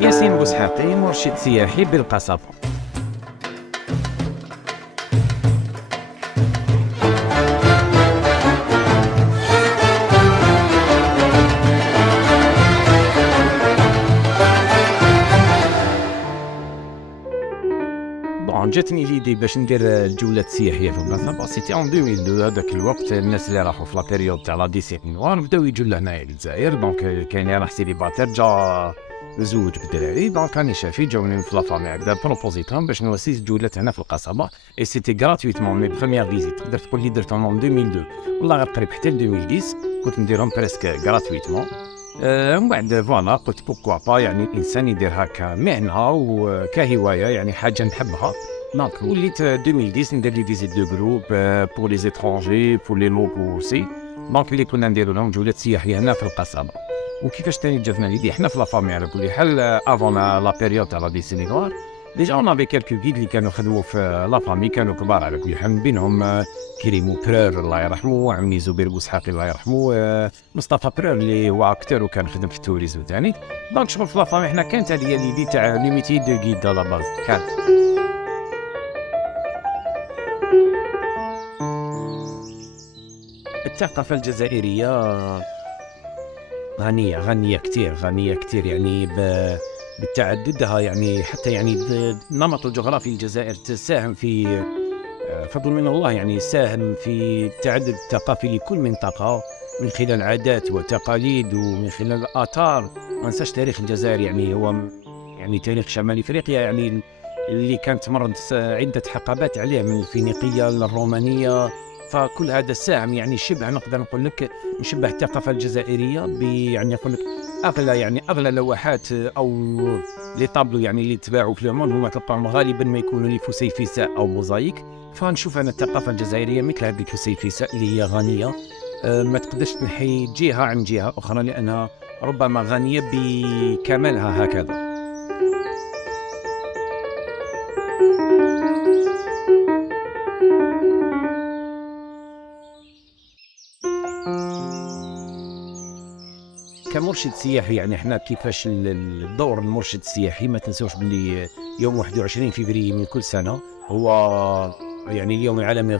ياسين بوسحاقي مرشد سياحي بالقصبة. جاتني ليدي باش ندير الجولات السياحيه في القصبة، سيتي اون 2002. هذاك الوقت الناس اللي راحوا في لا بيريود تاع لا ديسيبل نوار بداو يجوا لهنايا للجزائر. دونك كاين راه سيليباتير جا مزوج بالدراري، دونك راني شافي جاوني في لا فامي هكذا بروبوزيتهم باش نوسيس جولات هنا في القصبة. اي سيتي غراتويتمون مي بروميير فيزيت. تقدر تقول لي درتهم اون 2002 والله غير قريب حتى ل 2010 كنت نديرهم بريسك غراتويتمون. ومن بعد فوالا قلت بوكوا با، يعني الانسان يدير هكا مهنه وكهوايه، يعني حاجه نحبها. دونك وليت 2010 ندير لي فيزيت دو جروب بور لي زيترونجي بور لي لوكو اوسي. دونك اللي كنا نديرو لهم جولات سياحيه هنا في القصبة. وكيفاش تاني جاتنا ليدي حنا في لا فامي على كل حال افون لا بيريود تاع لا ديسينيغوار ديجا اون افي كالكو غيد اللي كانوا خدموا في لا فامي كانوا كبار على كل حال، بينهم كريمو برور الله يرحمه، عمي زبير بوسحاقي الله يرحمه، مصطفى برور اللي هو اكتور وكان خدم في التوريزم ثاني. دونك شغل في لا فامي حنا كانت هذه ليدي تاع لي ميتي دو غيد لا باز. كان الثقافة الجزائرية غنية كتير يعني بتعددها، يعني حتى يعني النمط الجغرافي الجزائر تساهم في فضل من الله، يعني ساهم في التعدد الثقافي لكل منطقة من خلال عادات وتقاليد ومن خلال الآثار. ما ننساش تاريخ الجزائر، يعني هو يعني تاريخ شمال إفريقيا، يعني اللي كانت مرت عدة حقبات عليه من الفينيقية للرومانية. فكل هذا ساهم يعني شبه نقدر نقول لك نشبه الثقافة الجزائرية يعني نقول لك أغلى لوحات أو لي طابلو يعني اللي تباعوا في المون هما تلقاهم غالبا ما يكونوا لي فسيفساء أو موزايك. فنشوف أنا الثقافة الجزائرية مثل هذه الفسيفساء اللي هي غنية، ما تقدرش تنحي جهة عن جهة أخرى لأنها ربما غنية بكمالها هكذا. كمرشد سياحي يعني احنا كيفاش الدور المرشد السياحي، ما تنسوش باللي يوم 21 فبراير من كل سنة هو يعني اليوم العالمي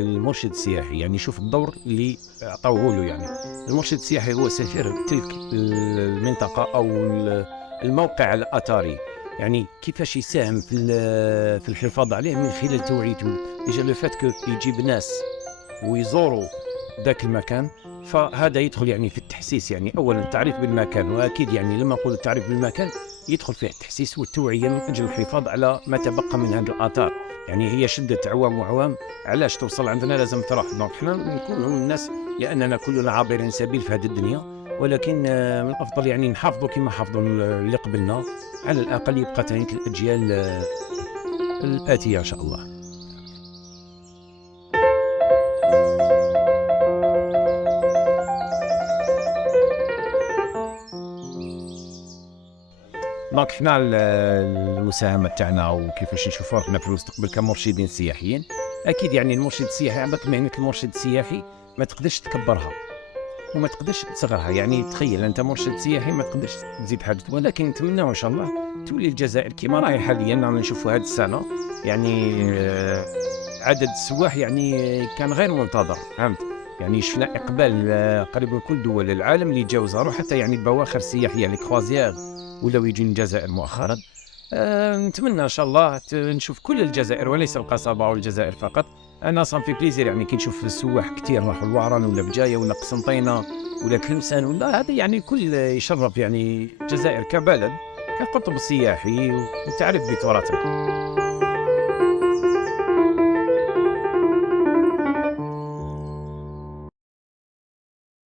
للمرشد السياحي. يعني شوف الدور اللي عطوه له، يعني المرشد السياحي هو سفير تلك المنطقة أو الموقع الأثري، يعني كيفاش يساهم في الحفاظ عليه من خلال توعيته. ديجا لو فات كو يجيب ناس ويزوروا ذاك المكان، فهذا يدخل يعني في التحسيس، يعني أولا التعريف بالمكان، وأكيد يعني لما نقول التعريف بالمكان يدخل فيه التحسيس والتوعية من أجل الحفاظ على ما تبقى من هذه الآثار. يعني هي شدة عوام وعوام علاش توصل عندنا لازم تروح. دونك حنا نكونوا الناس لأننا كلنا عابرين سبيل في هذه الدنيا، ولكن من الأفضل يعني نحافظوا كما حافظوا اللي قبلنا، على الأقل يبقى تاني الأجيال الآتية إن شاء الله. دونك حنا المساهمة تاعنا وكيفاش نشوفوا روحنا في المستقبل كمرشدين سياحيين، أكيد يعني المرشد السياحي عندك مهنة المرشد السياحي ما تقدرش تكبرها وما تقدرش تصغرها. يعني تخيل أنت مرشد سياحي ما تقدرش تزيد حاجة، ولكن نتمنى إن شاء الله تولي الجزائر كما راهي حاليا. رانا نشوفوا هذه السنة يعني عدد السواح يعني كان غير منتظر، فهمت؟ يعني شفنا إقبال قريب من كل دول العالم اللي جاو زاروا، حتى يعني البواخر السياحية لي كروازيير ولاو يجون الجزائر مؤخرا. نتمنى ان شاء الله نشوف كل الجزائر وليس القصبة او الجزائر فقط. انا صار في بليزير يعني كي نشوف السواح كثير راحوا لوعران ولا بجايه ولا قسنطينه ولا تلمسان ولا هذا، يعني كل يشرف يعني الجزائر كبلد كقطب سياحي وتعرف بتراثنا.